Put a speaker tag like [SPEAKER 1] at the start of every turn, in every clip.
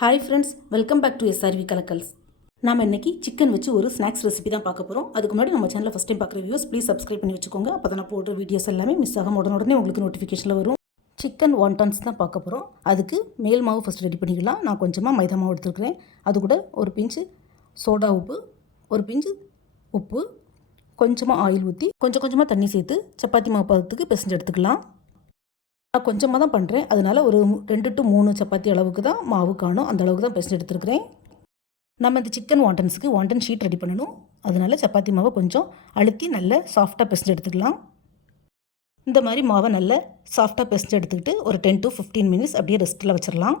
[SPEAKER 1] Hi friends welcome back to SRV Kalakkals நாம இன்றைக்கி chicken வச்சு ஒரு ஸ்நாக்ஸ் ரெசிபி தான் பார்க்க போகிறோம் அதுக்கு முன்னாடி நம்ம சேனலில் ஃபஸ்ட் டைம் பார்க்குற வியூஸ் ப்ளீஸ் சப்ஸ்கிரைப் பண்ணி வச்சுக்கோங்க. அப்போ தான் நான் போடுற வீடியோஸ் எல்லாமே மிஸ் ஆகாம உடனே உங்களுக்கு நோட்டிஃபிகேஷனில் வரும். சிக்கன் ஒன்டன்ஸ் தான் பார்க்க போகிறோம் அதுக்கு மேல் மாவு ஃபஸ்ட் ரெடி பண்ணிக்கலாம் நான் கொஞ்சமாக மைதா மாவு எடுத்துருக்கிறேன். அது கூட ஒரு பிஞ்சு சோடா உப்பு ஒரு பிஞ்சு உப்பு கொஞ்சமாக ஆயில் ஊற்றி கொஞ்சம் கொஞ்சமாக தண்ணி சேர்த்து சப்பாத்தி மாவு பதத்துக்கு பிசைஞ்சு எடுத்துக்கலாம். நான் கொஞ்சமாக தான் பண்ணுறேன் அதனால் ஒரு ரெண்டு டு மூணு சப்பாத்தி அளவுக்கு தான் மாவு காணும். அந்த அளவுக்கு தான் பெஸ்ட் எடுத்துருக்கிறேன். நம்ம இந்த சிக்கன் வாண்டன்ஸுக்கு வாண்டன் ஷீட் ரெடி பண்ணணும். அதனால் சப்பாத்தி மாவை கொஞ்சம் அழுத்தி நல்ல சாஃப்டாக பெஸ்ட் எடுத்துக்கலாம். இந்த மாதிரி மாவை நல்ல சாஃப்டாக பெஸ்ட் எடுத்துக்கிட்டு ஒரு டென் டு ஃபிஃப்டீன் மினிட்ஸ் அப்படியே ரெஸ்ட்டில் வச்சிடலாம்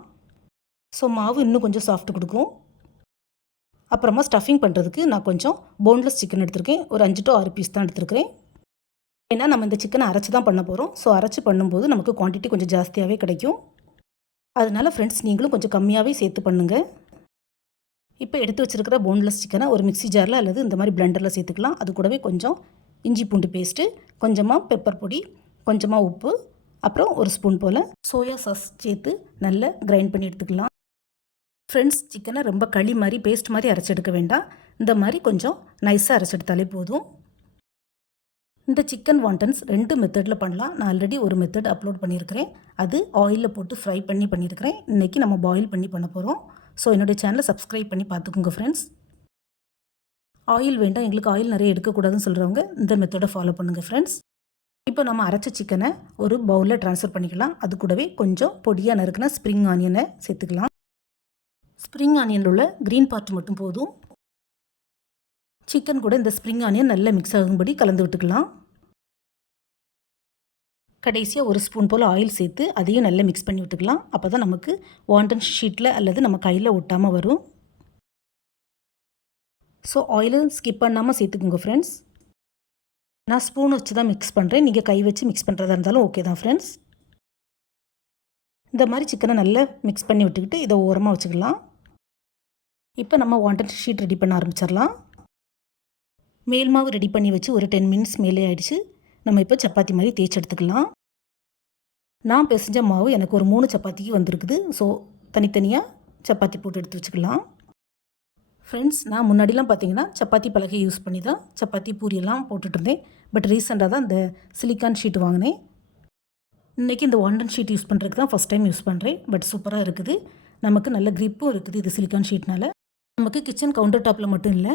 [SPEAKER 1] ஸோ மாவு இன்னும் கொஞ்சம் சாஃப்ட் கொடுக்கும். அப்புறமா ஸ்டஃபிங் பண்ணுறதுக்கு நான் கொஞ்சம் போன்லெஸ் சிக்கன் எடுத்திருக்கேன். ஒரு அஞ்சு டு ஆறு பீஸ் தான் எடுத்திருக்கிறேன். ஏன்னா நம்ம இந்த சிக்கனை அரைச்சி தான் பண்ண போகிறோம் ஸோ அரைச்சி பண்ணும்போது நமக்கு குவான்டிட்டி கொஞ்சம் ஜாஸ்தியாகவே கிடைக்கும். அதனால் ஃப்ரெண்ட்ஸ் நீங்களும் கொஞ்சம் கம்மியாகவே சேர்த்து பண்ணுங்கள் இப்போ எடுத்து வச்சுருக்கிற போன்லெஸ் சிக்கனை ஒரு மிக்ஸி ஜாரில் அல்லது இந்த மாதிரி பிளெண்டரில் சேர்த்துக்கலாம். அது கூடவே கொஞ்சம் இஞ்சி பூண்டு பேஸ்ட்டு கொஞ்சமாக பெப்பர் பொடி கொஞ்சமாக உப்பு அப்புறம் ஒரு ஸ்பூன் போல் சோயா சாஸ் சேர்த்து நல்லா கிரைண்ட் பண்ணி எடுத்துக்கலாம். ஃப்ரெண்ட்ஸ் சிக்கனை ரொம்ப களி மாதிரி பேஸ்ட் மாதிரி அரைச்சி எடுக்க வேண்டாம். இந்த மாதிரி கொஞ்சம் நைஸாக அரைச்சி எடுத்தாலே போதும். இந்த சிக்கன் வாண்டன்ஸ் ரெண்டு மெத்தடில் பண்ணலாம். நான் ஆல்ரெடி ஒரு மெத்தட் அப்லோட் பண்ணியிருக்கிறேன். அது ஆயிலில் போட்டு ஃப்ரை பண்ணி பண்ணியிருக்கிறேன். இன்றைக்கி நம்ம பாயில் பண்ணி பண்ண போகிறோம் ஸோ என்னுடைய சேனலை சப்ஸ்கிரைப் பண்ணி பார்த்துக்கோங்க ஃப்ரெண்ட்ஸ் ஆயில் வேண்டாம். எங்களுக்கு ஆயில் நிறைய எடுக்கக்கூடாதுன்னு சொல்கிறவங்க இந்த மெத்தடை ஃபாலோ பண்ணுங்கள் ஃப்ரெண்ட்ஸ் இப்போ நம்ம அரைச்ச சிக்கனை ஒரு பவுலில் ட்ரான்ஸ்ஃபர் பண்ணிக்கலாம். அது கூடவே கொஞ்சம் பொடியாக நறுக்கின ஸ்ப்ரிங் ஆனியனை சேர்த்துக்கலாம். ஸ்ப்ரிங் ஆனியனில் உள்ள க்ரீன் பார்ட் மட்டும் போதும். சிக்கன் கூட இந்த ஸ்ப்ரிங் ஆனியன் நல்லா மிக்ஸ் ஆகும்படி கலந்து விட்டுக்கலாம். கடைசியாக ஒரு ஸ்பூன் போல் ஆயில் சேர்த்து அதையும் நல்லா மிக்ஸ் பண்ணி விட்டுக்கலாம். அப்போ தான் நமக்கு வாண்டன் ஷீட்டில் அல்லது நம்ம கையில் ஒட்டாமல் வரும். ஸோ ஆயிலும் ஸ்கிப் பண்ணாமல் சேர்த்துக்குங்க ஃப்ரெண்ட்ஸ் நான் ஸ்பூன் வச்சு தான் மிக்ஸ் பண்ணுறேன் நீங்கள் கை வச்சு மிக்ஸ் பண்ணுறதா இருந்தாலும் ஓகே தான் ஃப்ரெண்ட்ஸ் இந்த மாதிரி சிக்கனை நல்லா மிக்ஸ் பண்ணி விட்டுக்கிட்டு இதை ஓரமாக வச்சுக்கலாம். இப்போ நம்ம வாண்டட் ஷீட் ரெடி பண்ண ஆரம்பிச்சிடலாம். மேல் மாவு ரெடி பண்ணி வச்சு ஒரு டென் மினிட்ஸ் மேலே ஆகிடுச்சு நம்ம இப்போ சப்பாத்தி மாதிரி தேய்ச்சி எடுத்துக்கலாம். நான் பிசைஞ்ச மாவு எனக்கு ஒரு மூணு சப்பாத்திக்கு வந்திருக்குது. ஸோ தனித்தனியாக சப்பாத்தி போட்டு எடுத்து வச்சுக்கலாம். ஃப்ரெண்ட்ஸ் நான் முன்னாடிலாம் பார்த்தீங்கன்னா சப்பாத்தி பலகை யூஸ் பண்ணி தான் சப்பாத்தி பூரியெல்லாம் போட்டுட்ருந்தேன் பட் ரீசெண்டாக தான் இந்த சிலிக்கான் ஷீட் வாங்கினேன். இன்றைக்கி இந்த ஒண்டன் ஷீட் யூஸ் பண்ணுறதுக்கு தான் ஃபஸ்ட் டைம் யூஸ் பண்ணுறேன் பட் சூப்பராக இருக்குது. நமக்கு நல்ல க்ரிப்பும் இருக்குது இது சிலிக்கான் ஷீட்னால நமக்கு கிச்சன் கவுண்டர் டாப்பில் மட்டும் இல்லை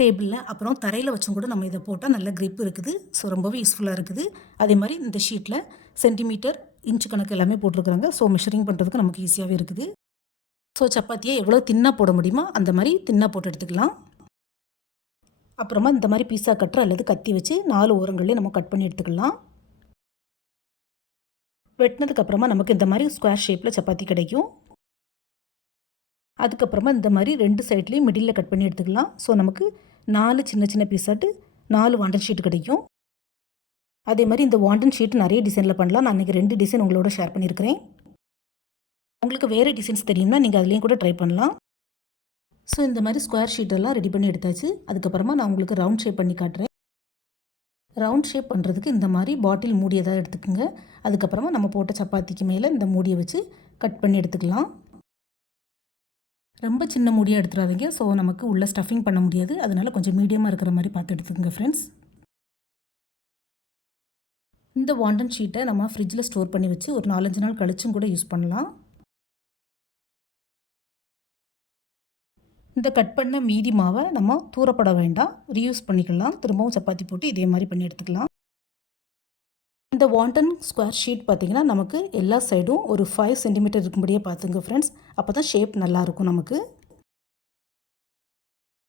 [SPEAKER 1] டேபிளில் அப்புறம் தரையில் வச்சும் கூட நம்ம இதை போட்டால் நல்ல grip இருக்குது. ஸோ ரொம்பவே யூஸ்ஃபுல்லாக இருக்குது. அதே மாதிரி இந்த ஷீட்டில் சென்டிமீட்டர் இன்ச்சு கணக்கு எல்லாமே போட்டிருக்கிறாங்க. ஸோ மெஷரிங் பண்ணுறதுக்கு நமக்கு ஈஸியாகவே இருக்குது. ஸோ சப்பாத்தியை எவ்வளோ தின்னாக போட முடியுமோ அந்த மாதிரி தின்னாக போட்டு எடுத்துக்கலாம். அப்புறமா இந்த மாதிரி பீஸா கட்டுற அல்லது கத்தி வச்சு நாலு ஓரங்கள்லேயே நம்ம கட் பண்ணி எடுத்துக்கலாம். வெட்டினதுக்கு அப்புறமா நமக்கு இந்த மாதிரி ஸ்கொயர் ஷேப்பில் சப்பாத்தி கிடைக்கும். அதுக்கப்புறமா இந்த மாதிரி ரெண்டு சைட்லேயும் மிடில் கட் பண்ணி எடுத்துக்கலாம். ஸோ நமக்கு நாலு சின்ன சின்ன பீஸாட்டு நாலு வாண்டன் ஷீட் கிடைக்கும். அதே மாதிரி இந்த வாண்டன் ஷீட் நிறைய டிசைனில் பண்ணலாம். நான் இன்றைக்கி ரெண்டு டிசைன் உங்களோட ஷேர் பண்ணியிருக்கிறேன். உங்களுக்கு வேறு டிசைன்ஸ் தெரியும்னா நீங்கள் அதுலேயும் கூட ட்ரை பண்ணலாம். ஸோ இந்த மாதிரி ஸ்கொயர் ஷீட்டெல்லாம் ரெடி பண்ணி எடுத்தாச்சு. அதுக்கப்புறமா நான் உங்களுக்கு ரவுண்ட் ஷேப் பண்ணி காட்டுறேன். ரவுண்ட் ஷேப் பண்ணுறதுக்கு இந்த மாதிரி பாட்டில் மூடி ஏதாவது எடுத்துக்கோங்க. அதுக்கப்புறமா நம்ம போட்ட சப்பாத்திக்கு மேலே இந்த மூடியை வச்சு கட் பண்ணி எடுத்துக்கலாம். ரொம்ப சின்ன மூடியாக எடுத்துடாதீங்க ஸோ நமக்கு உள்ள ஸ்டஃபிங் பண்ண முடியாது. அதனால் கொஞ்சம் மீடியமாக இருக்கிற மாதிரி பார்த்து எடுத்துக்கோங்க ஃப்ரெண்ட்ஸ் இந்த வாண்டன் ஷீட்டை நம்ம ஃப்ரிட்ஜில் ஸ்டோர் பண்ணி வச்சு ஒரு நாலஞ்சு நாள் கழிச்சும் கூட யூஸ் பண்ணலாம். இந்த கட் பண்ண மீதி மாவை நம்ம தூரப்பட வேண்டாம். ரீயூஸ் பண்ணிக்கலாம். திரும்பவும் சப்பாத்தி போட்டு இதே மாதிரி பண்ணி எடுத்துக்கலாம். இந்த வாண்டன் ஸ்கொயர் ஷீட் பார்த்திங்கன்னா நமக்கு எல்லா சைடும் ஒரு ஃபைவ் சென்டிமீட்டர் இருக்கும்படியே பார்த்துங்க ஃப்ரெண்ட்ஸ் அப்போ தான் ஷேப் நல்லாயிருக்கும் நமக்கு.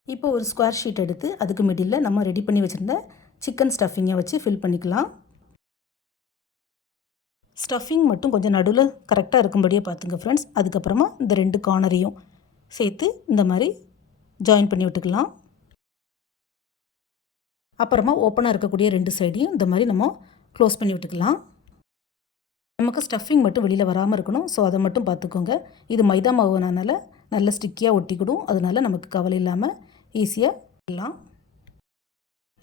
[SPEAKER 1] இப்போ ஒரு ஸ்கொயர் ஷீட் எடுத்து அதுக்கு மிடில் நம்ம ரெடி பண்ணி வச்சுருந்த சிக்கன் ஸ்டஃபிங்கை வச்சு ஃபில் பண்ணிக்கலாம். ஸ்டஃபிங் மட்டும் கொஞ்சம் நடுவில் கரெக்டாக இருக்கும்படியே பார்த்துங்க ஃப்ரெண்ட்ஸ் அதுக்கப்புறமா இந்த ரெண்டு கார்னரையும் சேர்த்து இந்த மாதிரி ஜாயின் பண்ணி விட்டுக்கலாம். அப்புறமா ஓப்பனாக இருக்கக்கூடிய ரெண்டு சைடையும் இந்த மாதிரி நம்ம க்ளோஸ் பண்ணி விட்டுக்கலாம். நமக்கு ஸ்டஃபிங் மட்டும் வெளியில் வராமல் இருக்கணும். ஸோ அதை மட்டும் பார்த்துக்கோங்க இது மைதா மாவுனால நல்ல ஸ்டிக்கியாக ஒட்டிக்கிடும். அதனால நமக்கு கவலை இல்லாமல் ஈஸியாக எல்லாம்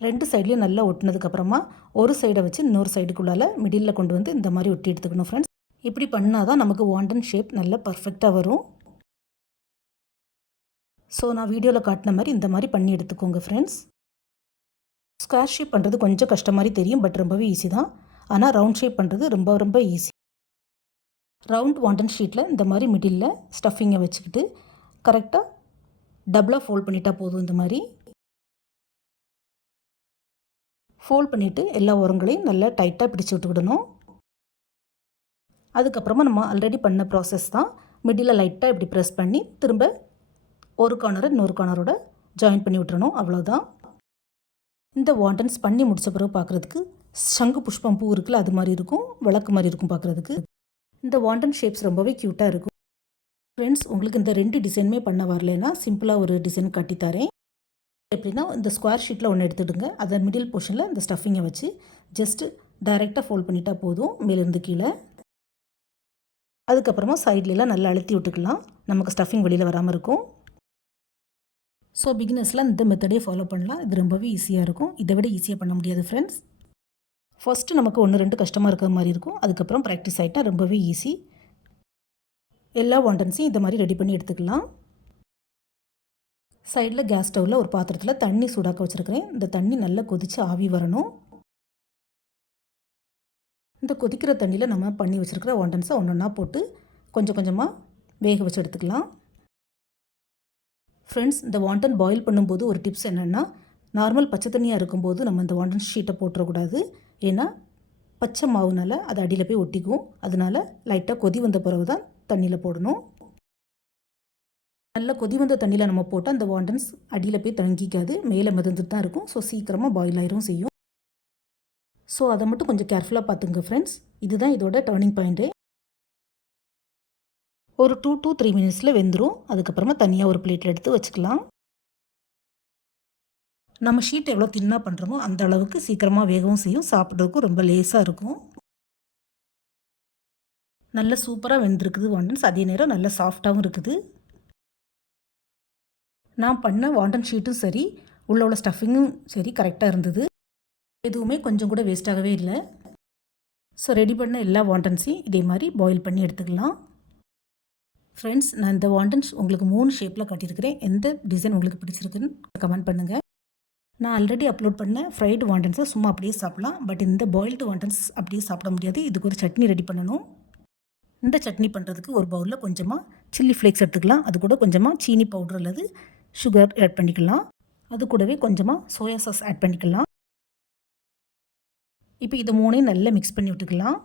[SPEAKER 1] ரெண்டு சைட்லேயும் நல்லா ஒட்டினதுக்கப்புறமா ஒரு சைடை வச்சு இன்னொரு சைடுக்குள்ளால மிடில் கொண்டு வந்து இந்த மாதிரி ஒட்டி எடுத்துக்கணும் ஃப்ரெண்ட்ஸ் இப்படி பண்ணால் தான் நமக்கு வாண்டன் ஷேப் நல்ல பர்ஃபெக்டாக வரும். ஸோ நான் வீடியோவில் காட்டின மாதிரி இந்த மாதிரி பண்ணி எடுத்துக்கோங்க ஃப்ரெண்ட்ஸ் ஸ்கொயர் ஷேப் பண்ணுறது கொஞ்சம் கஷ்டம் மாதிரி தெரியும் பட் ரொம்பவே ஈஸி தான். ஆனால் ரவுண்ட் ஷேப் பண்ணுறது ரொம்ப ரொம்ப ஈஸி ரவுண்ட் வாண்டன் ஷீட்டில் இந்த மாதிரி மிடில் ஸ்டஃபிங்கை வச்சுக்கிட்டு கரெக்டாக டபுளாக ஃபோல்ட் பண்ணிட்டா போதும் இந்த மாதிரி. ஃபோல்ட் பண்ணிவிட்டு எல்லா உரங்களையும் நல்லா டைட்டாக பிடிச்சி விட்டுக்கிடணும். அதுக்கப்புறமா நம்ம ஆல்ரெடி பண்ண ப்ராசஸ் தான். மிடில் லைட்டாக இப்படி ப்ரெஸ் பண்ணி திரும்ப ஒரு கார்னரை இன்னொரு கார்னரோட ஜாயின் பண்ணி விட்டுறணும். அவ்வளோதான் இந்த வாண்டன்ஸ் பண்ணி முடித்த பிறகு பார்க்குறதுக்கு சங்கு புஷ்பம் பூ இருக்குல்ல அது மாதிரி இருக்கும். விளக்கு மாதிரி இருக்கும் பார்க்குறதுக்கு இந்த வாண்டன் ஷேப்ஸ் ரொம்பவே க்யூட்டாக இருக்கும். ஃப்ரெண்ட்ஸ் உங்களுக்கு இந்த ரெண்டு டிசைனுமே பண்ண வரலன்னா சிம்பிளாக ஒரு டிசைன் கட்டித்தரேன் எப்படின்னா இந்த ஸ்கொயர் ஷீட்டில் ஒன்று எடுத்துடுங்க. அதை மிடில் போர்ஷனில் இந்த ஸ்டஃபிங்கை வச்சு ஜஸ்ட்டு டைரெக்டாக ஃபோல்ட் பண்ணிட்டா போதும். மேலேருந்து கீழே. அதுக்கப்புறமா சைட்லலாம் நல்லா அழுத்தி விட்டுக்கலாம். நமக்கு ஸ்டஃபிங் வெளியில் வராமல் இருக்கும். ஸோ பிகினர்ஸ்லாம் இந்த மெத்தடே ஃபாலோ பண்ணலாம். இது ரொம்பவே ஈஸியாக இருக்கும். இதை விட ஈஸியாக பண்ண முடியாது ஃப்ரெண்ட்ஸ் ஃபஸ்ட்டு நமக்கு ஒன்று ரெண்டு கஷ்டமாக இருக்கிற மாதிரி இருக்கும். அதுக்கப்புறம் ப்ராக்டிஸ் ஆகிட்டா ரொம்பவே ஈஸி எல்லா வாண்டன்ஸையும் இந்த மாதிரி ரெடி பண்ணி எடுத்துக்கலாம். சைடில் கேஸ் ஸ்டவ்வில் ஒரு பாத்திரத்தில் தண்ணி சூடாக்க வச்சுருக்கிறேன். இந்த தண்ணி நல்லா கொதித்து ஆவி வரணும். இந்த கொதிக்கிற தண்ணியில் நம்ம பண்ணி வச்சுருக்கிற வாண்டன்ஸை ஒன்று ஒன்றா போட்டு கொஞ்சம் கொஞ்சமாக வேக வச்சு எடுத்துக்கலாம். ஃப்ரெண்ட்ஸ் இந்த வாண்டன் பாயில் பண்ணும்போது ஒரு டிப்ஸ் என்னென்னா நார்மல் பச்சை தண்ணியாக இருக்கும்போது நம்ம இந்த வாண்டன் ஷீட்டை போட்டுறக்கூடாது. ஏன்னா பச்சை மாவுனால் அது அடியில் போய் ஒட்டிக்கும். அதனால் லைட்டாக கொதி வந்த பிறகு தான் தண்ணியில் போடணும். நல்லா கொதி வந்த தண்ணியில் நம்ம போட்டால் அந்த வாண்டன்ஸ் அடியில் போய் தங்கிக்காது மேலே மிதந்துட்டு தான் இருக்கும். ஸோ சீக்கிரமாக பாயில் ஆயிரும் செய்யும். ஸோ அதை மட்டும் கொஞ்சம் கேர்ஃபுல்லாக பார்த்துங்க ஃப்ரெண்ட்ஸ் இதுதான் இதோட டேர்னிங் பாயிண்ட்டு ஒரு டூ டூ த்ரீ மினிட்ஸில் வெந்துடும் அதுக்கப்புறமா தனியாக ஒரு பிளேட்டில் எடுத்து வச்சுக்கலாம். நம்ம ஷீட் எவ்வளோ தின்னாக பண்ணுறோமோ அந்த அளவுக்கு சீக்கிரமாக வேகவும் செய்யும். சாப்பிட்றதுக்கும் ரொம்ப லேஸாக இருக்கும். நல்ல சூப்பராக வெந்திருக்குது வாண்டன்ஸ். அதே நேரம் நல்ல சாஃப்டாகவும் இருக்குது. நான் பண்ண வாண்டன் ஷீட்டும் சரி உள்ள உள்ள ஸ்டஃபிங்கும் சரி கரெக்டாக இருந்தது. எதுவுமே கொஞ்சம் கூட வேஸ்ட்டாகவே இல்லை. ஸோ ரெடி பண்ண எல்லா வாண்டன்ஸையும் இதே மாதிரி பாயில் பண்ணி எடுத்துக்கலாம். ஃப்ரெண்ட்ஸ் நான் இந்த வாண்டன்ஸ் உங்களுக்கு மூணு ஷேப்பில் காட்டியிருக்கிறேன். எந்த டிசைன் உங்களுக்கு பிடிச்சிருக்குன்னு கமெண்ட் பண்ணுங்கள் நான் ஆல்ரெடி அப்லோட் பண்ண ஃப்ரைடு வாண்டன்ஸை சும்மா அப்படியே சாப்பிட்லாம். பட் இந்த பாயில்டு வாண்டன்ஸ் அப்படியே சாப்பிட முடியாது. இதுக்கு ஒரு சட்னி ரெடி பண்ணணும். இந்த சட்னி பண்ணுறதுக்கு ஒரு பவுலில் கொஞ்சமாக சில்லி ஃப்ளேக்ஸ் எடுத்துக்கலாம். அது கூட கொஞ்சமாக சீனி பவுடர் அல்லது சுகர் ஆட் பண்ணிக்கலாம். அது கூடவே கொஞ்சமாக சோயா சாஸ் ஆட் பண்ணிக்கலாம். இப்போ இதை மூணையும் நல்லா மிக்ஸ் பண்ணி விட்டுக்கலாம்.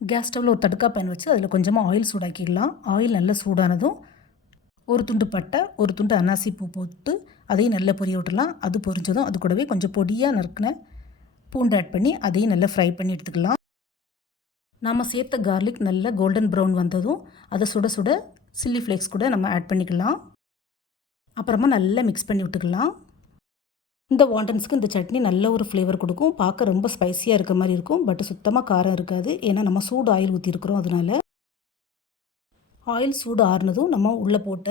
[SPEAKER 1] கேஸ் ஸ்டவ்வில் ஒரு தடுக்கா பேன் வச்சு அதில் கொஞ்சமாக ஆயில் சூடாக்கிக்கலாம். ஆயில் நல்லா சூடானதும் ஒரு துண்டு பட்டை ஒரு துண்டு அன்னாசி பூ போட்டு அதையும் நல்லா பொரிய விட்டுலாம் அது பொரிஞ்சதும் அது கூடவே கொஞ்சம் பொடியாக நறுக்கின பூண்டு ஆட் பண்ணி அதையும் நல்லா ஃப்ரை பண்ணி எடுத்துக்கலாம். நாம் சேர்த்த கார்லிக் நல்ல கோல்டன் ப்ரௌன் வந்ததும் அதை சுட சுட சில்லி ஃப்ளேக்ஸ் கூட நம்ம ஆட் பண்ணிக்கலாம். அப்புறமா நல்லா மிக்ஸ் பண்ணி விட்டுக்கலாம். இந்த வாண்டன்ஸ்க்கு இந்த சட்னி நல்ல ஒரு ஃப்ளேவர் கொடுக்கும். பார்க்க ரொம்ப ஸ்பைஸியாக இருக்க மாதிரி இருக்கும். பட் சுத்தமாக காரம் இருக்காது. ஏன்னா நம்ம சூடு ஆயில் ஊற்றிருக்கிறோம் அதனால். ஆயில் சூடு ஆறுனதும் நம்ம உள்ளே போட்ட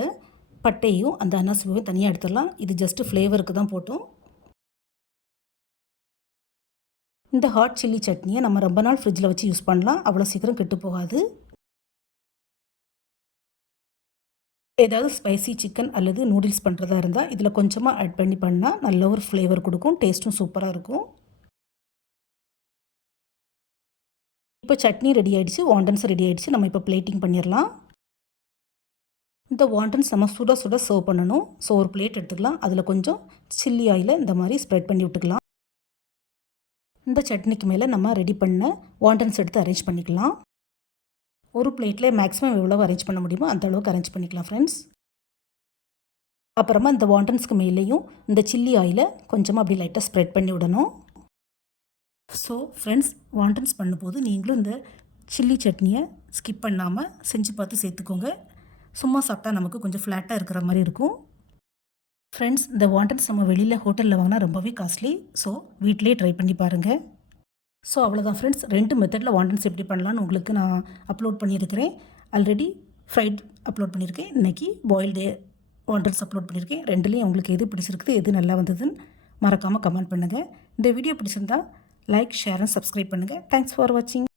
[SPEAKER 1] பட்டையும் அந்த அன்னாசிப்பூவையும் தனியாக எடுத்துடலாம். இது ஜஸ்ட்டு ஃப்ளேவருக்கு தான் போட்டோம். இந்த ஹாட் சில்லி சட்னியை நம்ம ரொம்ப நாள் ஃப்ரிட்ஜில் வச்சு யூஸ் பண்ணலாம். அவ்வளோ சீக்கிரம் கெட்டு போகாது. ஏதாவது ஸ்பைசி சிக்கன் அல்லது நூடுல்ஸ் பண்ணுறதா இருந்தால் இதில் கொஞ்சமாக ஆட் பண்ணி பண்ணால் நல்ல ஒரு ஃப்ளேவர் கொடுக்கும் டேஸ்ட்டும் சூப்பராக இருக்கும். இப்போ சட்னி ரெடி ஆகிடுச்சு வாண்டன்ஸ் ரெடி ஆகிடுச்சு நம்ம இப்போ பிளேட்டிங் பண்ணிடலாம் இந்த வாண்டன்ஸ் நம்ம சுட சுட சர்வ் பண்ணணும். ஸோ ஒரு பிளேட் எடுத்துக்கலாம் அதில் கொஞ்சம் சில்லி ஆயிலை இந்த மாதிரி ஸ்ப்ரெட் பண்ணி விட்டுக்கலாம். இந்த சட்னிக்கு மேலே நம்ம ரெடி பண்ண வாண்டன்ஸ் எடுத்து அரேஞ்ச் பண்ணிக்கலாம். ஒரு பிளேட்டில் மேக்ஸிமம் எவ்வளோ அரேஞ்ச் பண்ண முடியுமோ அந்த அளவுக்கு அரேஞ்ச் பண்ணிக்கலாம் ஃப்ரெண்ட்ஸ் அப்புறமா இந்த வாண்டன்ஸ்க்கு மேலேயும் இந்த சில்லி ஆயிலை கொஞ்சமாக அப்படி லைட்டாக ஸ்ப்ரெட் பண்ணி விடணும். ஸோ ஃப்ரெண்ட்ஸ் வாண்டன்ஸ் பண்ணும்போது நீங்களும் இந்த சில்லி சட்னியை ஸ்கிப் பண்ணாமல் செஞ்சு பார்த்து சேர்த்துக்கோங்க. சும்மா சாப்பிட்டா நமக்கு கொஞ்சம் ஃப்ளாட்டாக இருக்கிற மாதிரி இருக்கும். ஃப்ரெண்ட்ஸ் இந்த வாண்டன்ஸ் நம்ம வெளியில் ஹோட்டலில் வாங்கினா ரொம்பவே காஸ்ட்லி ஸோ வீட்டிலே ட்ரை பண்ணி பாருங்கள் ஸோ அவ்வளோதான் ஃப்ரெண்ட்ஸ் ரெண்டு மெத்தடில் வாண்டன்ஸ் எப்படி பண்ணலான்னு உங்களுக்கு நான் அப்லோட் பண்ணியிருக்கிறேன். ஆல்ரெடி ஃப்ரைட் அப்லோட் பண்ணியிருக்கேன். இன்றைக்கி பாயில்டு வாண்டன்ஸ் அப்லோட் பண்ணியிருக்கேன். ரெண்டுலேயும் உங்களுக்கு எது பிடிச்சிருக்குது எது நல்லா வந்ததுன்னு மறக்காமல் கமெண்ட் பண்ணுங்கள் இந்த வீடியோ பிடிச்சிருந்தா லைக் ஷேர் அண்ட் சப்ஸ்கிரைப் பண்ணுங்கள் தேங்க்ஸ் ஃபார் வாட்சிங்